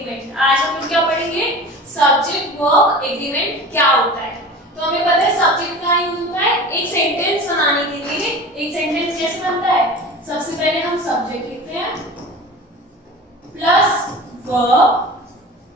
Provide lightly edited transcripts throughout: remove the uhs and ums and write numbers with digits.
Agreement. आज हम लोग क्या पढ़ेंगे, सब्जेक्ट वर्ब एग्रीमेंट क्या होता है। तो हमें पता है सब्जेक्ट का यूज होता है एक सेंटेंस बनाने के लिए। एक सेंटेंस कैसे बनता है, सबसे पहले हम सब्जेक्ट लिखते हैं plus verb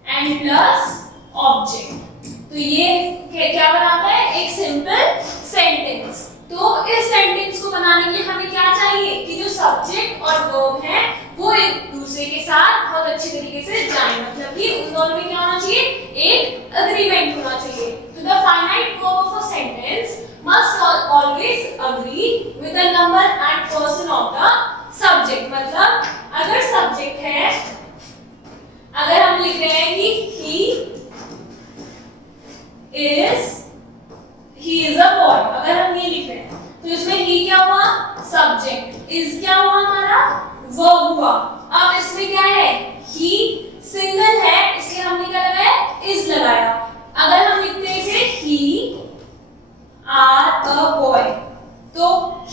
and plus object, तो ये क्या बनाता है, एक सिंपल सेंटेंस। तो इस सेंटेंस को बनाने के लिए हमें क्या चाहिए कि जो सब्जेक्ट और वर्ब है वो एक दूसरे के साथ बहुत अच्छे तरीके से जाए, मतलब कि उन दोनों में क्या होना चाहिए, एक एग्रीमेंट होना चाहिए। तो the finite verb of a sentence must always agree with the number and person of the subject. मतलब अगर सब्जेक्ट है, अगर हम लिख रहे हैं कि he is a boy, अगर हम ये लिख रहे हैं तो इसमें he क्या हुआ, सब्जेक्ट, is क्या हुआ हमारा, वर्ब हुआ। अब इसमें क्या है, he सिंगल है इसलिए हमने क्या लगाया, is लगाया। अगर हम लिखते हैं इसे he are a boy, तो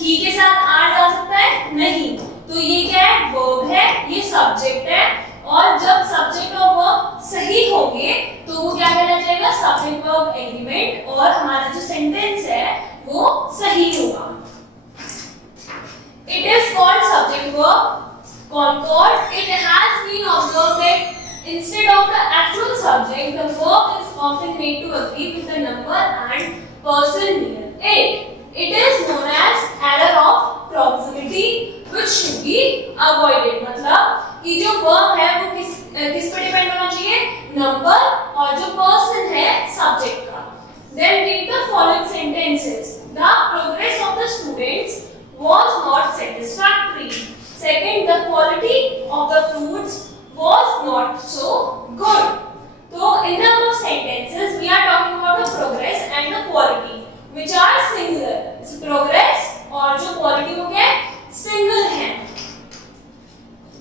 he के साथ are जा सकता है, नहीं, तो ये क्या है, वर्ब है, ये सब्जेक्ट है। और जब सब्जेक्ट और वर्ब सही होंगे तो वो क्या कहना जाएगा, सब्जेक्ट वर्ब एग्रीमेंट, और हमारा जो सेंटेंस है वो सही होगा। It is called subject verb concord. It has been observed that instead of the actual subject the verb is often made to agree with the number and person near it. It is known as error of proximity which should be avoided. मतलब कि जो verb है वो किस पे depend होना चाहिए, number, और जो पर्सन है सब्जेक्ट का। Then read the following sentences. The progress of the students was not satisfactory. Second, the quality of the fruits was not so good. So in the above sentences we are talking about the progress and the quality which are singular. So progress और जो quality हो गया single है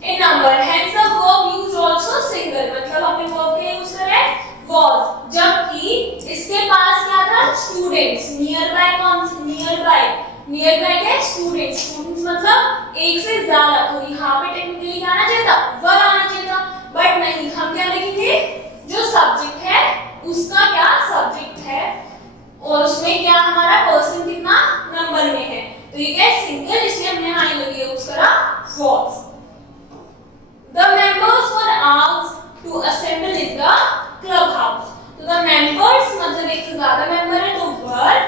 in number, hence the verb used also single। मतलब हमने verb के use करा है was, जबकि इसके पास क्या था, students। नियर बाय कौन सा, नियर बाय क्या है, स्टूडेंट्स। स्टूडेंट्स मतलब एक से ज्यादा, तो यहाँ पे टेक्निकली क्या आना चाहिए था, वर आना चाहिए था, बट नहीं, हम क्या लिखेंगे, जो सब्जेक्ट है उसका क्या सब्जेक्ट है और उसमें क्या हमारा पर्सन कितना नंबर में है, तो ये क्या है, सिंगल, इसलिए हमने यहाँ लगी यूज करा was। The members were asked to assemble in the clubhouse. तो the members मतलब एक से ज्यादा मेंबर है तो were,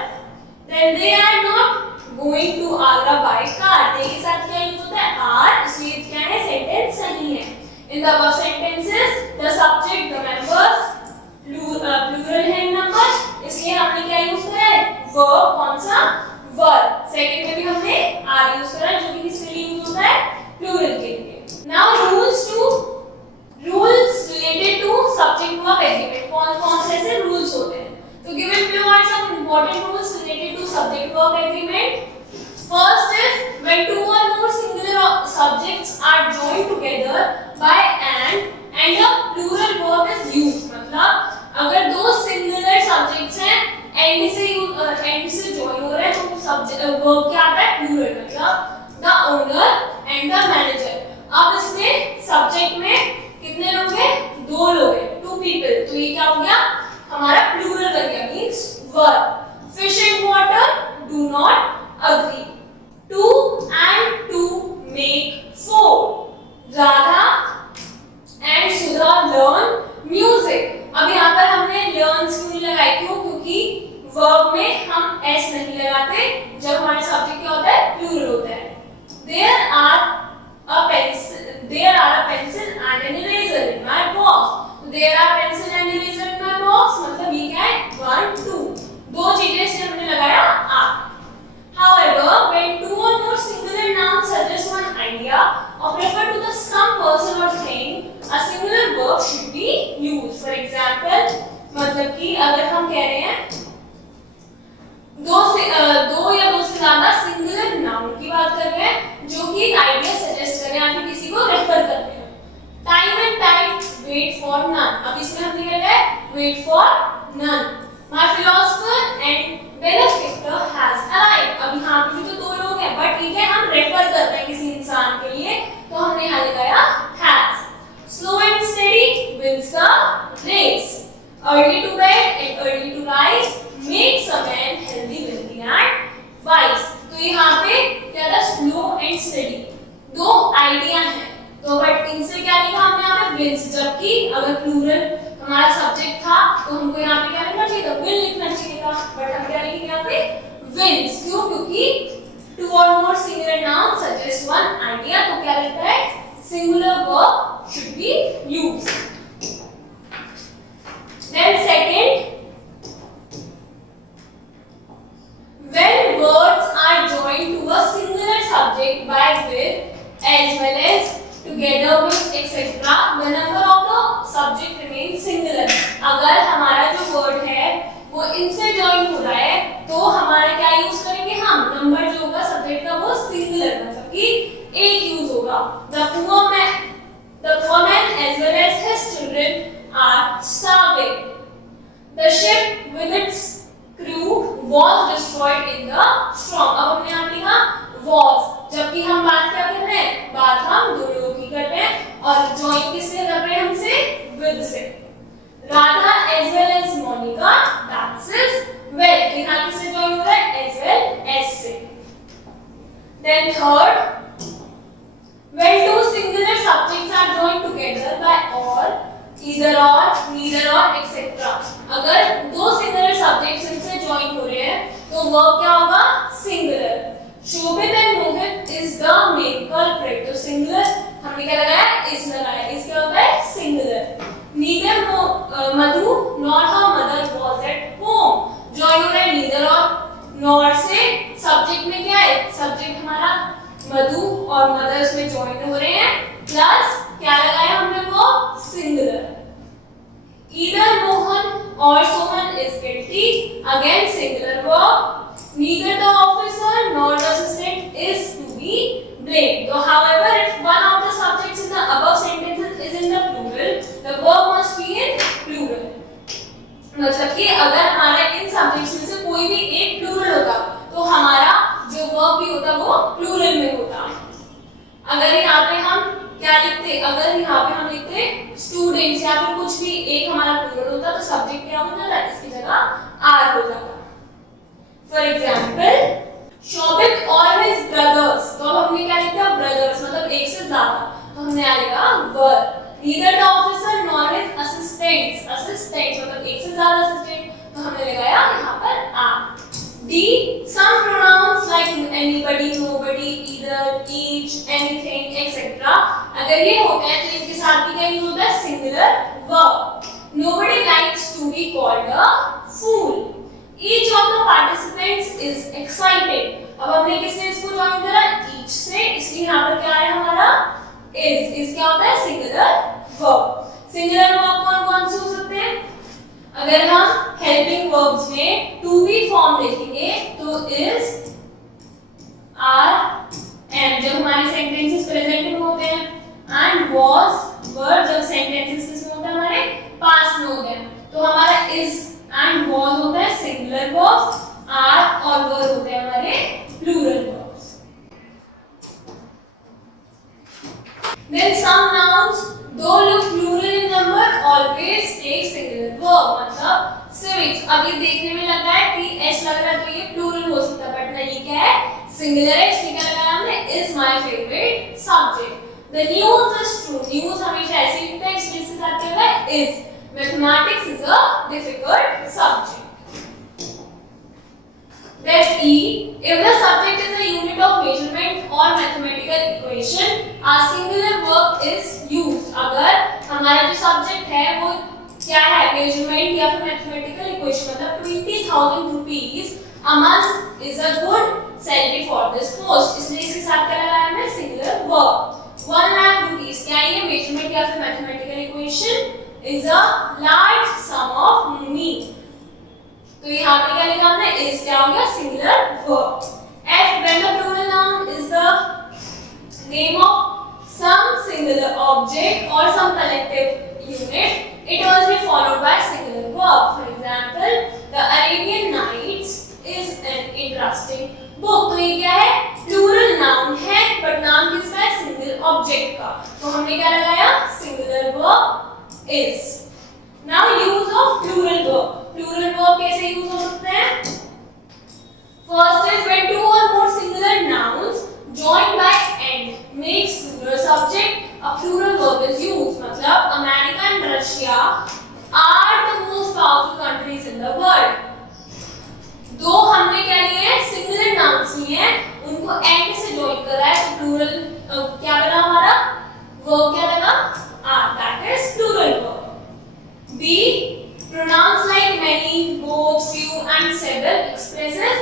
then they are not going to Agra by car। they के साथ क्या यूज होता है, are, इसलिए क्या है, सेंटेंस सही है। In the above sentences the subject, the members plural है numbers, इसलिए हमने क्या यूज करा है, verb, कौन सा, were। सेकंड में भी हमने are यूज करा जो कि किसके लिए यूज होता है, प्लूरल के लिए। Now rules related to subject verb agreement। कौन से ऐसे rules होते हैं, तो given below are some important rules related to subject verb agreement। First is when two or more singular subjects are joined together by and a plural verb is used। मतलब अगर दो singular subjects हैं and से join हो रहे हैं तो subject verb क्या आता है, plural, मतलब the owner and the manager। अब इसमें सब्जेक्ट में कितने लोग हैं, दो लोग हैं, टू पीपल, तो ये क्या हो गया, हमारा प्लूरल बन गया, means verb. Fish and water do not agree. Two and two make four. Radha and Sudha learn music. अब यहाँ पर हमने लर्न्स क्यों नहीं लगाई, क्यों, क्योंकि वर्ब में हम एस नहीं लगाते जब हमारा सब्जेक्ट क्या होता है, प्लूरल होता है। There are a pencil and an eraser in my box। There are pencil and eraser in my box, मतलब ये क्या है, 1 2, दो चीजें से हमने लगाया are। However, when two or more singular nouns suggest one idea or refer to the some person or thing, a singular verb should be used। For example, मतलब कि अगर हम कह रहे हैं दो या दो से ज्यादा सिंगुलर नाउन की बात कर रहे हैं जो कि एक आइडिया सजेस्ट कर रहे हैं या फिर किसी को रेफर कर रहे हैं। Time and time wait for none. अब इसमें हमने क्या लिखा है, wait for none. My philosopher and benefactor has arrived. अब यहाँ पे भी तो दो लोग हैं बट ठीक है हम रेफर कर रहे हैं किसी इंसान के लिए तो हमने यहाँ लगाया has. Slow and steady wins the race. Early to bed and early to rise makes a man healthy, wealthy and wise. तो यहाँ पे क्या था, slow and steady, दो आइडिया हैं, तो बट इनसे क्या लिखा हमने यहाँ पे wins, जबकि अगर प्लूरल हमारा सब्जेक्ट था तो हमको यहाँ पे क्या लिखना चाहिए था, will लिखना चाहिए था, बट हम क्या लिखेंगे यहाँ पे wins. क्यों? क्योंकि two or more singular nouns suggest one idea, तो क्या लगता है, singular verb should be used. Then second, when words are joined to a singular subject by with as well as together with etc, the number of the subject remains singular. अगर हमारा जो word है वो इनसे join हो रहा है तो हमारा क्या यूज करेंगे हम, नंबर जो होगा सब्जेक्ट का वो singular, मतलब कि एक यूज होगा. The poor man as well as his children are starving. The ship with its crew was destroyed in the storm. अब हमने यहाँ लिखा was, जबकि हम बात क्या कर रहे हैं, बात हम दो लोगों की कर रहे हैं और ज्वाइन किससे कर रहे हैं, हमसे with से. Radha as well as Monica dances well. यहाँ किससे ज्वाइन हो रहा है, as well as से. Then third, when two singular subjects are joined together by or, either or, neither or, etc. अगर दो singular subjects इनसे join हो रहे हैं तो verb क्या होगा, singular. Shobhit and Mohit is the main culprit. तो singular हमने क्या लगाया, is लगाया, is क्या होता है, singular. Neither Madhu nor her mother was at home. Join हो रहा है neither और nor से, subject में क्या है, subject हमारा मधु और मदर्स में ज्वाइन हो रहे हैं, प्लस क्या लगाया हमने, वो singular. Either Mohan or Sohan is guilty, again singular verb. Neither the officer nor the assistant is to be blamed. So however, if one of the subjects in the above sentences is in the plural, the verb must be in plural. मतलब कि अगर हमारा इन subjects में से कोई भी एक plural होता तो हमारा जो वर्ब भी होता वो प्लूरल में होता. अगर यहाँ पे हम क्या लिखते, अगर यहाँ पे हम लिखते स्टूडेंट्स या फिर कुछ भी एक हमारा प्लूरल होता तो सब्जेक्ट क्या हो जाता, इसकी जगह आर हो जाता. फॉर एग्जाम्पल, शोभित और हिज ब्रदर्स, तो अब हमने क्या लिखा, ब्रदर्स मतलब एक से ज्यादा, तो हमने आ लिखा वर. Neither the officer nor his assistants, assistants मतलब एक से ज्यादा असिस्टेंट, तो हमने लगाया यहाँ पर are. D, some pronouns like anybody, nobody, either, each, anything, etc. अगर ये होते हैं तो इनके साथ भी क्या यूज होता है, singular verb. Nobody likes to be called a fool. Each of the participants is excited. अब हमने किससे इसको ज्वाइन करा, each से, इसलिए यहाँ पर क्या है हमारा is क्या होता है, singular verb. Singular verb कौन कौन से हो सकते हैं, अगर हम हेल्पिंग वर्ब्स में टू बी फॉर्म लिखेंगे तो is, are, am जब हमारे सेंटेंसेस प्रेजेंट में होते हैं, and was, were जब सेंटेंसेस किसमें होते हैं, हमारे पास्ट में होते हैं, तो हमारा is and was होता है सिंगुलर वर्ब्स, are और were होते हैं हमारे plural verbs. Then some nouns though look plural in number always take singular verb. मतलब civics, अब ये देखने में लग रहा है कि s लग रहा है तो ये प्लूरल हो सकता है, बट नहीं, क्या है, सिंगुलर है. इसलिए क्या लगाया हमने, is my favorite subject. The news is true. News हमेशा ऐसे लिखते हैं, इसलिए इसके साथ क्या है, is. Mathematics is a difficult subject. Then E, if the subject is a unit of measurement or mathematical equation, a singular verb is used. अगर हमारा जो subject है वो क्या है, measurement या फिर mathematical equation, मतलब 20,000 rupees a month is a good salary for this post, इसलिए इसके साथ क्या लगाया हमने, singular verb. 1 lakh rupees, क्या ये measurement या फिर mathematical equation is a large sum of money. तो यहाँ पे क्या लिखा हमने, is क्या हो गया, singular verb. F, when the plural noun is the name of some singular object or some collective unit, it must be followed by singular verb. For example, the Arabian Nights is an interesting book. तो ये क्या है, plural noun है, but नाम किसका है, single object का. तो हमने क्या लगाया, singular verb is. Now use of plural verb. Plural verb कैसे यूज हो सकते हैं? First is when two or more singular nouns joined by end makes plural subject, a plural verb is used. मतलब America and Russia are the most powerful countries in the world. दो हमने क्या लिए हैं? Singular nouns लिए हैं, उनको and से जॉइन करा है, तो प्लूरल क्या बना हमारा? वर्ब क्या बना? Are, that is plural verb. B, pronouns like many, both, few and several expresses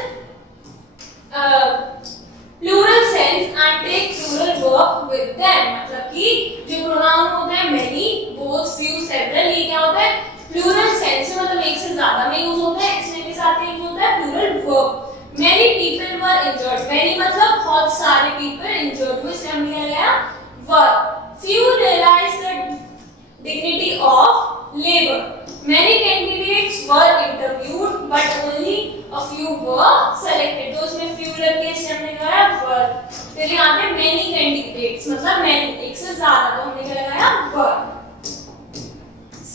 plural sense and take plural verb with them. मतलब कि जो pronoun होते हैं many, both, few, several, ये क्या होता है? प्लूरल सेंस में, मतलब एक से ज्यादा में यूज होता है, इसमें भी साथ में यूज होता है plural verb. Many people were injured. Many मतलब बहुत सारे people injured हुए, इसलिए हमने क्या लिया? were. Few realized the dignity of labor. Many candidates were interviewed, but only a few were selected. तो उसमें few लग गया, इसलिए हमने लगाया were. फिर यहाँ पे many candidates मतलब many एक से ज्यादा, तो हमने क्या लगाया? were.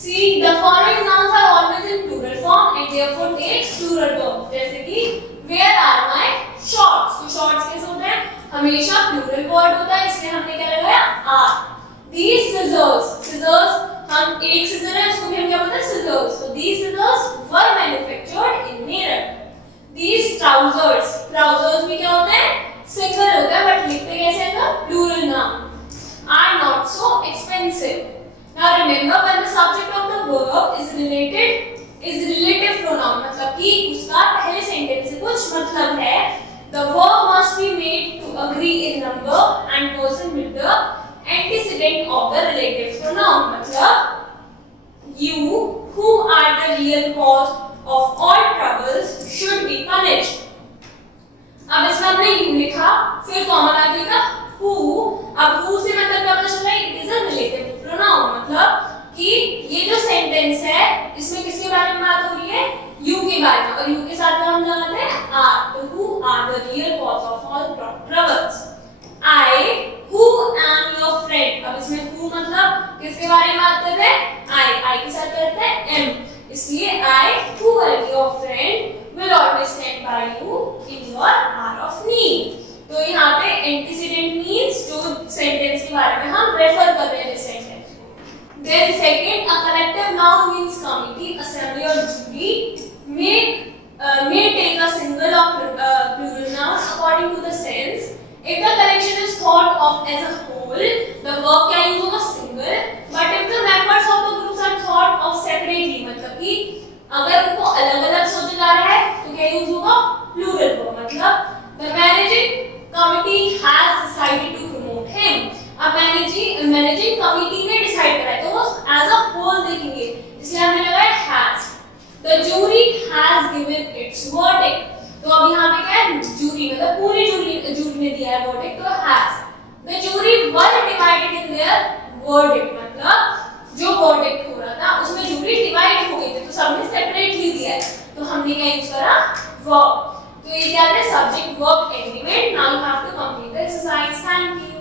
See, the following nouns are always in plural form and therefore takes plural verb. जैसे कि where are my shorts? तो shorts कैसे होते हैं? हमेशा plural word होता है, इसलिए हमने क्या लगाया? are. These scissors, scissors हम एक scissor है, उसको भी हम क्या बोलते हैं? scissors. तो these scissors were manufactured in Meerut. These trousers, trousers भी क्या होते हैं? single होता है, but लिखते कैसे हैं? plural noun. Are not so expensive. Now remember, when the subject of the verb is relative pronoun, मतलब कि उसका पहले सेंटेंस से कुछ मतलब है. The verb must be made to agree in number and person with the antecedent of the relative pronoun. मतलब you who are the real cause of all troubles should be punished. अब इसमें हमने you लिखा, फिर common आगे लिखा who. अब who से मतलब क्या पता चला? It is a relative pronoun. मतलब कि ये जो सेंटेंस है इसमें किसके बारे में बात हो रही है? you के बारे में, और you के साथ में हम लगाते हैं are. तो who are the real cause of all troubles. I who am your friend. अब इसमें who मतलब किसके बारे में बात करते हैं? I के साथ करते हैं am, इसलिए I who am your friend will always stand by you in your hour of need. तो यहाँ पे antecedent means जो सेंटेंस के बारे में हम रेफर कर रहे हैं सेंटेंस को. Then second, a collective noun means committee, assembly or jury may take a single or plural noun according to the sense. If the collection is thought of as a whole, the verb क्या use होगा? single. But if the members of the groups are thought of separately, मतलब कि अगर उनको अलग-अलग सोचा जा रहा है तो क्या यूज होगा? plural verb. मतलब the managing committee has decided to promote him. अब managing committee ने decide करा है, तो वो as a whole देखेंगे, इसलिए हमने लगाया has. The jury has given its verdict. तो अब यहाँ पे क्या है? jury मतलब पूरी jury ने दिया है verdict, तो has. The jury were divided in their verdict. मतलब जो verdict हो रहा था उसमें jury divide हो गई थी, तो सबने separately दिया है, तो हमने क्या यूज करा? verb. तो ये क्या है? subject verb agreement. Now you have to complete the exercise. Thank you.